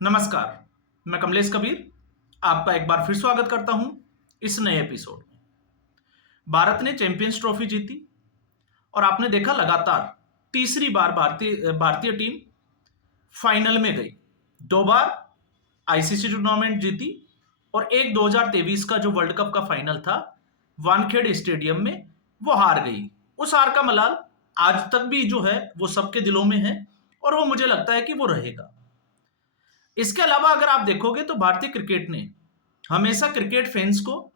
नमस्कार। मैं कमलेश कबीर आपका एक बार फिर स्वागत करता हूं इस नए एपिसोड में। भारत ने चैंपियंस ट्रॉफी जीती और आपने देखा लगातार तीसरी बार भारतीय टीम फाइनल में गई। 2 बार आईसीसी टूर्नामेंट जीती और एक 2023 का जो वर्ल्ड कप का फाइनल था वानखेड़े स्टेडियम में वो हार गई। उस हार का मलाल आज तक भी जो है वो सबके दिलों में है और वो मुझे लगता है कि वो रहेगा। इसके अलावा अगर आप देखोगे तो भारतीय क्रिकेट ने हमेशा क्रिकेट फैंस को,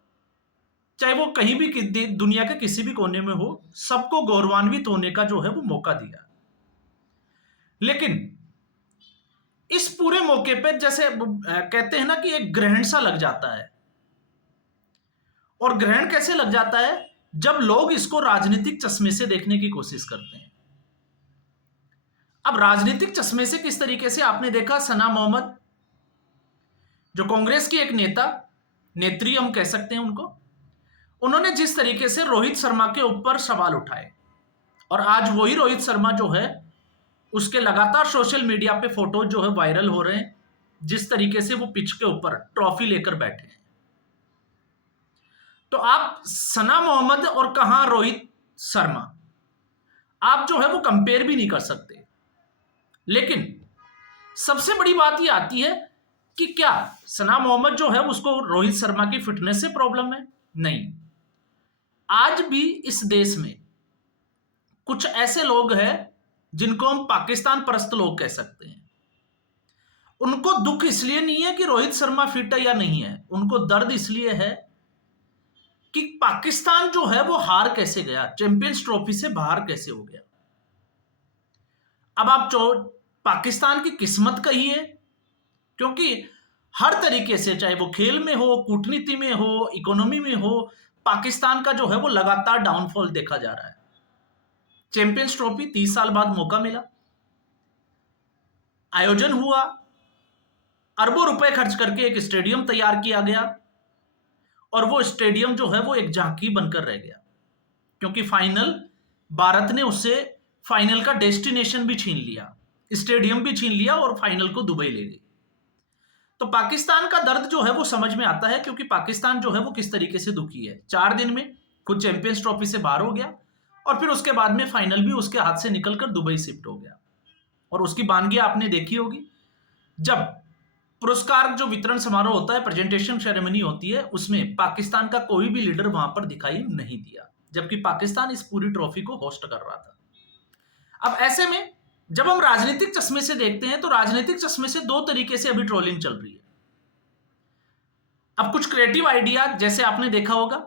चाहे वो कहीं भी दुनिया के किसी भी कोने में हो, सबको गौरवान्वित होने का जो है वो मौका दिया। लेकिन इस पूरे मौके पे जैसे कहते हैं ना कि एक ग्रहण सा लग जाता है। और ग्रहण कैसे लग जाता है? जब लोग इसको राजनीतिक चश्मे से देखने की कोशिश करते हैं। अब राजनीतिक चश्मे से किस तरीके से आपने देखा, सना मोहम्मद जो कांग्रेस की एक नेत्री हम कह सकते हैं उनको, उन्होंने जिस तरीके से रोहित शर्मा के ऊपर सवाल उठाए और आज वही रोहित शर्मा जो है उसके लगातार सोशल मीडिया पे फोटो जो है वायरल हो रहे हैं, जिस तरीके से वो पिच के ऊपर ट्रॉफी लेकर बैठे हैं। तो आप सना मोहम्मद और कहां रोहित शर्मा, आप जो है वो कंपेयर भी नहीं कर सकते। लेकिन सबसे बड़ी बात ये आती है कि क्या सना मोहम्मद जो है उसको रोहित शर्मा की फिटनेस से प्रॉब्लम है? नहीं। आज भी इस देश में कुछ ऐसे लोग हैं जिनको हम पाकिस्तान परस्त लोग कह सकते हैं। उनको दुख इसलिए नहीं है कि रोहित शर्मा फिट है या नहीं है, उनको दर्द इसलिए है कि पाकिस्तान जो है वो हार कैसे गया, चैंपियंस ट्रॉफी से बाहर कैसे हो गया। अब आप पाकिस्तान की किस्मत कहिए, क्योंकि हर तरीके से, चाहे वो खेल में हो, कूटनीति में हो, इकोनॉमी में हो, पाकिस्तान का जो है वो लगातार डाउनफॉल देखा जा रहा है। चैंपियंस ट्रॉफी 30 साल बाद मौका मिला, आयोजन हुआ, अरबों रुपए खर्च करके एक स्टेडियम तैयार किया गया और वो स्टेडियम जो है वो एक झांकी बनकर रह गया, क्योंकि फाइनल भारत ने उससे फाइनल का डेस्टिनेशन भी छीन लिया, स्टेडियम भी छीन लिया और फाइनल को दुबई ले गई। तो पाकिस्तान का दर्द जो है वो समझ में आता है, क्योंकि पाकिस्तान जो है वो किस तरीके से दुखी है। 4 दिन में खुद चैंपियंस ट्रॉफी से बाहर हो गया और फिर उसके बाद में फाइनल भी उसके हाथ से निकलकर दुबई शिफ्ट हो गया। और उसकी बानगी आपने देखी होगी, जब पुरस्कार जो वितरण समारोह होता है, प्रेजेंटेशन सेरेमनी होती है, उसमें पाकिस्तान का कोई भी लीडर वहां पर दिखाई नहीं दिया, जबकि पाकिस्तान इस पूरी ट्रॉफी को होस्ट कर रहा था। अब ऐसे में जब हम राजनीतिक चश्मे से देखते हैं तो राजनीतिक चश्मे से 2 तरीके से अभी ट्रोलिंग चल रही है। अब कुछ क्रिएटिव आइडिया, जैसे आपने देखा होगा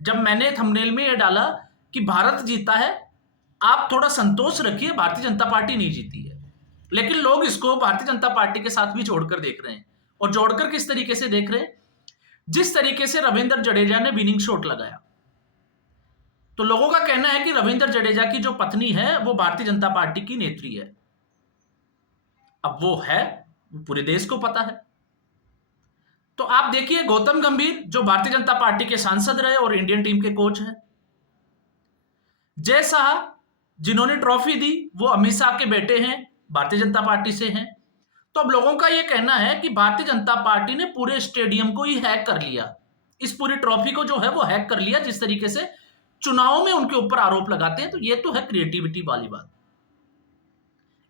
जब मैंने थंबनेल में यह डाला कि भारत जीता है, आप थोड़ा संतोष रखिए, भारतीय जनता पार्टी नहीं जीती है। लेकिन लोग इसको भारतीय जनता पार्टी के साथ भी जोड़कर देख रहे हैं। और जोड़कर किस तरीके से देख रहे हैं? जिस तरीके से रविंद्र जडेजा ने विनिंग शॉट लगाया, तो लोगों का कहना है कि रविंद्र जडेजा की जो पत्नी है वो भारतीय जनता पार्टी की नेत्री है। अब वो है, पूरे देश को पता है। तो आप देखिए, गौतम गंभीर जो भारतीय जनता पार्टी के सांसद रहे और इंडियन टीम के कोच हैं, जय शाह जिन्होंने ट्रॉफी दी वो अमित शाह के बेटे हैं, भारतीय जनता पार्टी से हैं। तो अब लोगों का यह कहना है कि भारतीय जनता पार्टी ने पूरे स्टेडियम को ही हैक कर लिया, इस पूरी ट्रॉफी को जो है वो हैक कर लिया, जिस तरीके से चुनाव में उनके ऊपर आरोप लगाते हैं। तो ये तो है क्रिएटिविटी वाली बात,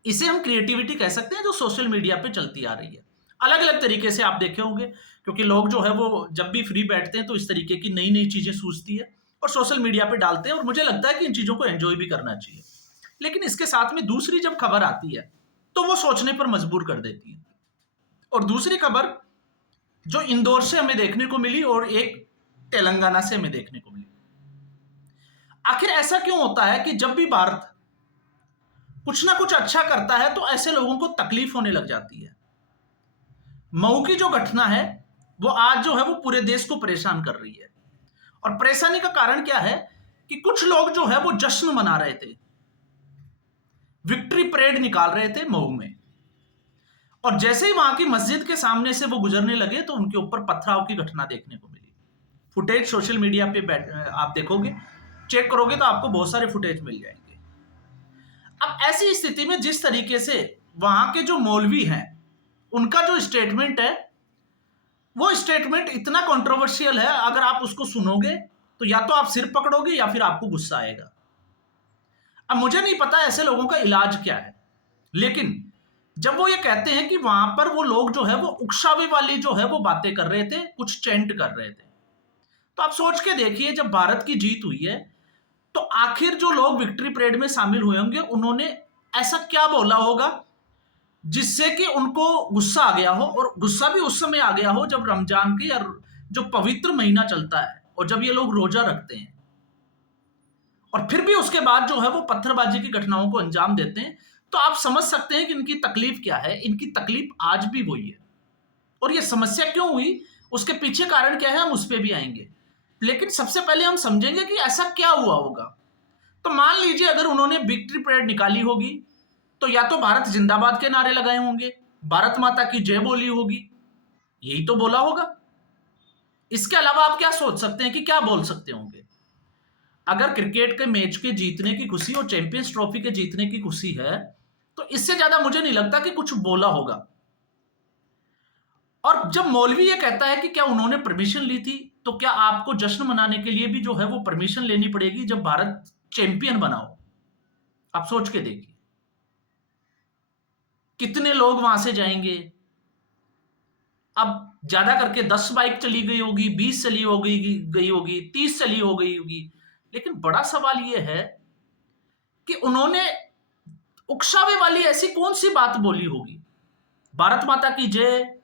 इसे हम क्रिएटिविटी कह सकते हैं जो सोशल मीडिया पे चलती आ रही है। अलग अलग तरीके से आप देखे होंगे, क्योंकि लोग जो है वो जब भी फ्री बैठते हैं तो इस तरीके की नई नई चीजें सूझती है और सोशल मीडिया पे डालते हैं, और मुझे लगता है कि इन चीजों को एंजॉय भी करना चाहिए। लेकिन इसके साथ में दूसरी जब खबर आती है तो वो सोचने पर मजबूर कर देती है। और दूसरी खबर जो इंदौर से हमें देखने को मिली और एक तेलंगाना से हमें देखने को मिली। आखिर ऐसा क्यों होता है कि जब भी भारत कुछ ना कुछ अच्छा करता है तो ऐसे लोगों को तकलीफ होने लग जाती है। मऊ की जो घटना है वो आज जो है वो पूरे देश को परेशान कर रही है। और परेशानी का कारण क्या है कि कुछ लोग जो है वो जश्न मना रहे थे, विक्ट्री परेड निकाल रहे थे मऊ में, और जैसे ही वहां की मस्जिद के सामने से वो गुजरने लगे तो उनके ऊपर पथराव की घटना देखने को मिली। फुटेज सोशल मीडिया पे आप देखोगे, चेक करोगे तो आपको बहुत सारे फुटेज मिल जाएंगे। अब ऐसी स्थिति में जिस तरीके से वहां के जो मौलवी हैं उनका जो स्टेटमेंट है वो स्टेटमेंट इतना कंट्रोवर्शियल है, अगर आप उसको सुनोगे तो या तो आप सिर पकड़ोगे या फिर आपको गुस्सा आएगा। अब मुझे नहीं पता ऐसे लोगों का इलाज क्या है, लेकिन जब वो ये कहते हैं कि वहां पर वो लोग जो है वो उकसावे वाली जो है वो बातें कर रहे थे, कुछ चैंट कर रहे थे, तो आप सोच के देखिए जब भारत की जीत हुई है तो आखिर जो लोग विक्ट्री परेड में शामिल हुए होंगे उन्होंने ऐसा क्या बोला होगा जिससे कि उनको गुस्सा आ गया हो, और गुस्सा भी उस समय आ गया हो जब रमजान की या जो पवित्र महीना चलता है और जब ये लोग रोजा रखते हैं, और फिर भी उसके बाद जो है वो पत्थरबाजी की घटनाओं को अंजाम देते हैं। तो आप समझ सकते हैं कि इनकी तकलीफ क्या है। इनकी तकलीफ आज भी वही है, और ये समस्या क्यों हुई, उसके पीछे कारण क्या है, हम उस पर भी आएंगे। लेकिन सबसे पहले हम समझेंगे कि ऐसा क्या हुआ होगा। तो मान लीजिए अगर उन्होंने विक्ट्री परेड निकाली होगी तो या तो भारत जिंदाबाद के नारे लगाए होंगे, भारत माता की जय बोली होगी, यही तो बोला होगा। इसके अलावा आप क्या सोच सकते हैं कि क्या बोल सकते होंगे? अगर क्रिकेट के मैच के जीतने की खुशी और चैंपियंस ट्रॉफी के जीतने की खुशी है तो इससे ज्यादा मुझे नहीं लगता कि कुछ बोला होगा। और जब मौलवी ये कहता है कि क्या उन्होंने परमिशन ली थी, तो क्या आपको जश्न मनाने के लिए भी जो है वो परमिशन लेनी पड़ेगी जब भारत चैंपियन बना हो? आप सोच के देखिए कितने लोग वहां से जाएंगे। अब ज्यादा करके 10 बाइक चली गई होगी, 20 चली हो गई होगी, 30 चली हो गई होगी। लेकिन बड़ा सवाल यह है कि उन्होंने उकसावे वाली ऐसी कौन सी बात बोली होगी, भारत माता की जय,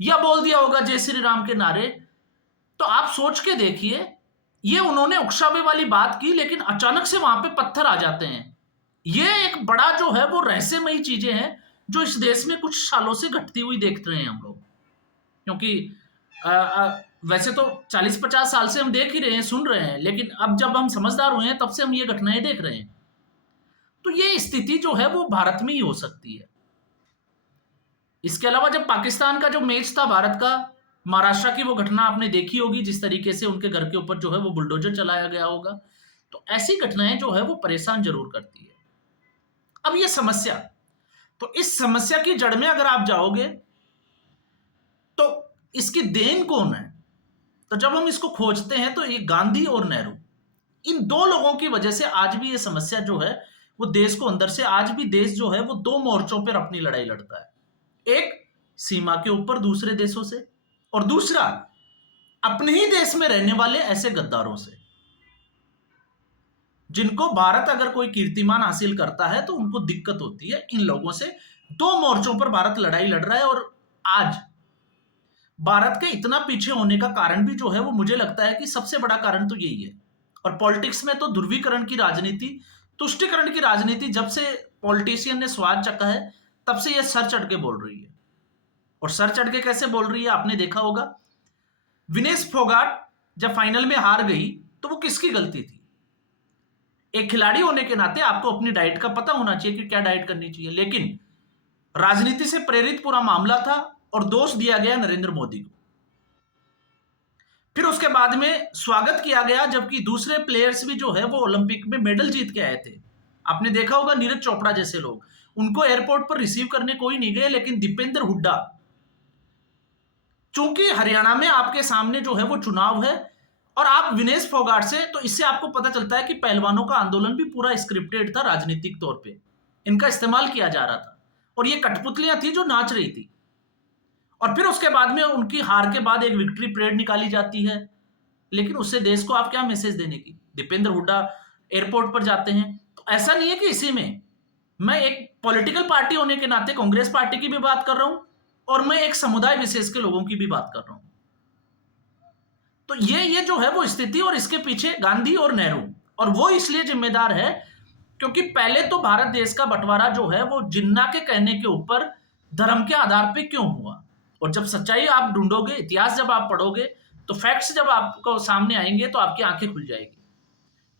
या बोल दिया होगा जय श्री राम के नारे। तो आप सोच के देखिए, ये उन्होंने उकसावे वाली बात की लेकिन अचानक से वहां पे पत्थर आ जाते हैं। ये एक बड़ा जो है वो रहस्यमयी चीजें हैं जो इस देश में कुछ सालों से घटती हुई देख रहे हैं हम लोग। क्योंकि वैसे तो 40-50 साल से हम देख ही रहे हैं, सुन रहे हैं, लेकिन अब जब हम समझदार हुए हैं तब से हम ये घटनाएं देख रहे हैं। तो ये स्थिति जो है वो भारत में ही हो सकती है। इसके अलावा जब पाकिस्तान का जो मैच था भारत का, महाराष्ट्र की वो घटना आपने देखी होगी, जिस तरीके से उनके घर के ऊपर जो है वो बुलडोजर चलाया गया होगा। तो ऐसी घटनाएं जो है वो परेशान जरूर करती है। अब ये समस्या, तो इस समस्या की जड़ में अगर आप जाओगे तो इसकी देन कौन है? तो जब हम इसको खोजते हैं तो ये गांधी और नेहरू, इन दो लोगों की वजह से आज भी ये समस्या जो है वो देश को अंदर से, आज भी देश जो है वो दो मोर्चों पर अपनी लड़ाई लड़ता है। एक सीमा के ऊपर दूसरे देशों से, और दूसरा अपने ही देश में रहने वाले ऐसे गद्दारों से जिनको भारत अगर कोई कीर्तिमान हासिल करता है तो उनको दिक्कत होती है। इन लोगों से दो मोर्चों पर भारत लड़ाई लड़ रहा है। और आज भारत के इतना पीछे होने का कारण भी जो है वो मुझे लगता है कि सबसे बड़ा कारण तो यही है। और पॉलिटिक्स में तो ध्रुवीकरण की राजनीति, तुष्टिकरण की राजनीति, जब से पॉलिटिशियन ने स्वाद चखा है तब से यह सर चढ़ के बोल रही है। और सर चढ़ के कैसे बोल रही है आपने देखा होगा। विनेश फोगाट जब फाइनल में हार गई तो वो किसकी गलती थी? एक खिलाड़ी होने के नाते आपको अपनी डाइट का पता होना चाहिए कि क्या डाइट करनी चाहिए, लेकिन राजनीति से प्रेरित पूरा मामला था और दोष दिया गया नरेंद्र मोदी को। फिर उसके बाद में स्वागत किया गया, जबकि दूसरे प्लेयर्स भी जो है वो ओलंपिक में मेडल जीत के आए थे। आपने देखा होगा नीरज चोपड़ा जैसे लोग, उनको एयरपोर्ट पर रिसीव करने कोई नहीं गए, लेकिन दीपेंद्र हुड्डा, चूंकि हरियाणा में आपके सामने जो है वो चुनाव है और आप विनेश फोगाट से, तो इससे आपको पता चलता है कि पहलवानों का आंदोलन भी पूरा स्क्रिप्टेड था, राजनीतिक तौर पे इनका इस्तेमाल किया जा रहा था और ये कठपुतलियां थी जो नाच रही थी। और फिर उसके बाद में उनकी हार के बाद एक विक्ट्री परेड निकाली जाती है, लेकिन उससे देश को आप क्या मैसेज देने की? दीपेंद्र हुड्डा एयरपोर्ट पर जाते हैं। तो ऐसा नहीं है कि इसी में मैं एक पॉलिटिकल पार्टी होने के नाते कांग्रेस पार्टी की भी बात कर रहा हूं और मैं एक समुदाय विशेष के लोगों की भी बात कर रहा हूं। तो ये जो है वो स्थिति, और इसके पीछे गांधी और नेहरू, और वो इसलिए जिम्मेदार है क्योंकि पहले तो भारत देश का बंटवारा जो है वो जिन्ना के कहने के ऊपर धर्म के आधार पे क्यों हुआ। और जब सच्चाई आप ढूंढोगे, इतिहास जब आप पढ़ोगे, तो फैक्ट्स जब आपको सामने आएंगे तो आपकी आंखें खुल जाएगी।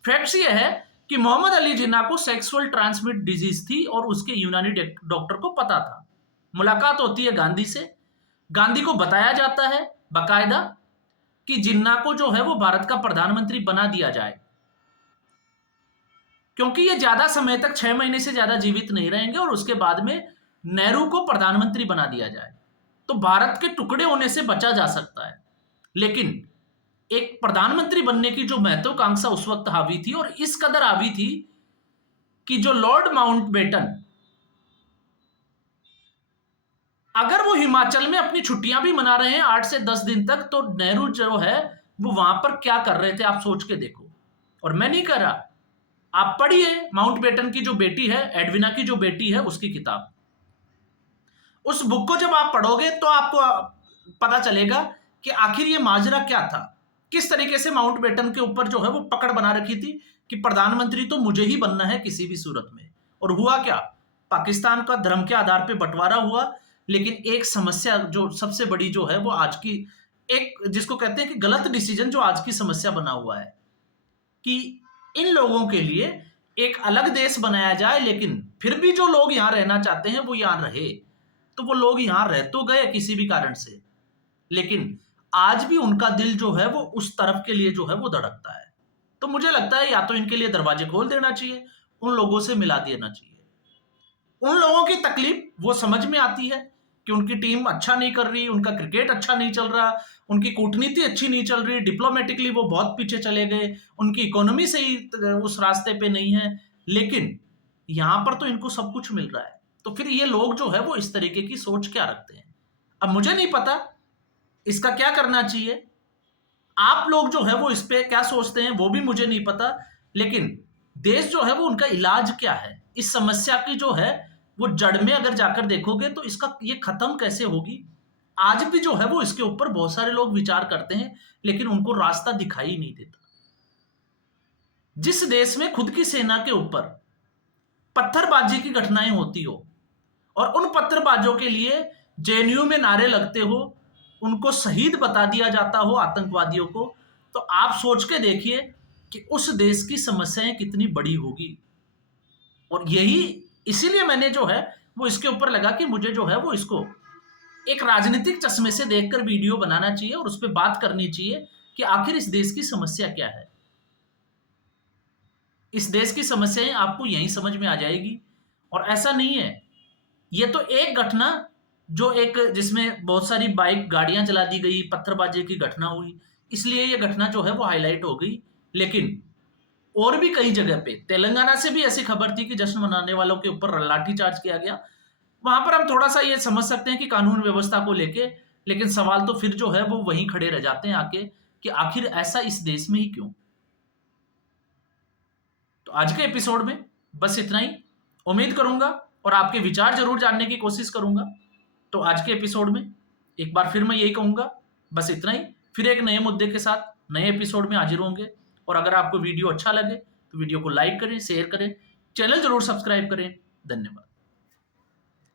फैक्ट्स ये है कि मोहम्मद अली जिन्ना को सेक्सुअल ट्रांसमिट डिजीज थी और उसके यूनानी डॉक्टर को पता था। मुलाकात होती है गांधी से, गांधी को बताया जाता है बाकायदा कि जिन्ना को जो है वो भारत का प्रधानमंत्री बना दिया जाए, क्योंकि ये ज्यादा समय तक 6 महीने से ज्यादा जीवित नहीं रहेंगे, और उसके बाद में नेहरू को प्रधानमंत्री बना दिया जाए। तो भारत के टुकड़े होने से बचा जा सकता है। लेकिन एक प्रधानमंत्री बनने की जो महत्वाकांक्षा उस वक्त हावी थी, और इस कदर हावी थी कि जो लॉर्ड माउंटबेटन, अगर वो हिमाचल में अपनी छुट्टियां भी मना रहे हैं 8 से 10 दिन तक, तो नेहरू जो है वो वहां पर क्या कर रहे थे, आप सोच के देखो। और मैं नहीं कर रहा, आप पढ़िए माउंटबेटन की जो बेटी है, एडविना की जो बेटी है, उसकी किताब। उस बुक को जब आप पढ़ोगे तो आपको पता चलेगा कि आखिर ये माजरा क्या था, किस तरीके से माउंटबेटन के ऊपर जो है वो पकड़ बना रखी थी कि प्रधानमंत्री तो मुझे ही बनना है किसी भी सूरत में। और हुआ क्या, पाकिस्तान का धर्म के आधार पर बंटवारा हुआ। लेकिन एक समस्या जो सबसे बड़ी जो है वो आज की, एक जिसको कहते हैं कि गलत डिसीजन जो आज की समस्या बना हुआ है, कि इन लोगों के लिए एक अलग देश बनाया जाए, लेकिन फिर भी जो लोग यहां रहना चाहते हैं वो यहां रहे। तो वो लोग यहां रह तो गए किसी भी कारण से, लेकिन आज भी उनका दिल जो है वो उस तरफ के लिए जो है वो धड़कता है। तो मुझे लगता है या तो इनके लिए दरवाजे खोल देना चाहिए, उन लोगों से मिला देना चाहिए। उन लोगों की तकलीफ वो समझ में आती है कि उनकी टीम अच्छा नहीं कर रही, उनका क्रिकेट अच्छा नहीं चल रहा, उनकी कूटनीति अच्छी नहीं चल रही, डिप्लोमेटिकली वो बहुत पीछे चले गए, उनकी इकोनॉमी से ही उस रास्ते पे नहीं है। लेकिन यहां पर तो इनको सब कुछ मिल रहा है, तो फिर ये लोग जो है वो इस तरीके की सोच क्या रखते हैं। अब मुझे नहीं पता इसका क्या करना चाहिए, आप लोग जो है वो इस पे क्या सोचते हैं वो भी मुझे नहीं पता। लेकिन देश जो है वो उनका इलाज क्या है, इस समस्या की जो है वो जड़ में अगर जाकर देखोगे तो इसका ये खत्म कैसे होगी, आज भी जो है वो इसके ऊपर बहुत सारे लोग विचार करते हैं, लेकिन उनको रास्ता दिखाई नहीं देता। जिस देश में खुद की सेना के ऊपर पत्थरबाजी की घटनाएं होती हो, और उन पत्थरबाजों के लिए जेएनयू में नारे लगते हो, उनको शहीद बता दिया जाता हो आतंकवादियों को, तो आप सोच के देखिए कि उस देश की समस्याएं कितनी बड़ी होगी। और यही इसीलिए मैंने जो है वो इसके ऊपर लगा कि मुझे जो है वो इसको एक राजनीतिक चश्मे से देखकर वीडियो बनाना चाहिए और उस पर बात करनी चाहिए कि आखिर इस देश की समस्या क्या है। इस देश की समस्याएं आपको यहीं समझ में आ जाएगी। और ऐसा नहीं है, ये तो एक घटना जो एक जिसमें बहुत सारी बाइक गाड़ियां जला दी गई, पत्थरबाजी की घटना हुई, इसलिए ये घटना जो है वो हाईलाइट हो गई। लेकिन और भी कई जगह पे, तेलंगाना से भी ऐसी खबर थी कि जश्न मनाने वालों के ऊपर लाठीचार्ज किया गया। वहां पर हम थोड़ा सा ये समझ सकते हैं कि कानून व्यवस्था को लेके, लेकिन सवाल तो फिर जो है वो वहीं खड़े रह जाते हैं आके कि आखिर ऐसा इस देश में ही क्यों। तो आज के एपिसोड में बस इतना ही। उम्मीद करूंगा और आपके विचार जरूर जानने की कोशिश करूंगा। तो आज के एपिसोड में एक बार फिर मैं यही कहूंगा, बस इतना ही। फिर एक नए मुद्दे के साथ नए एपिसोड में हाजिर होंगे। और अगर आपको वीडियो अच्छा लगे तो वीडियो को लाइक करें, शेयर करें, चैनल जरूर सब्सक्राइब करें। धन्यवाद।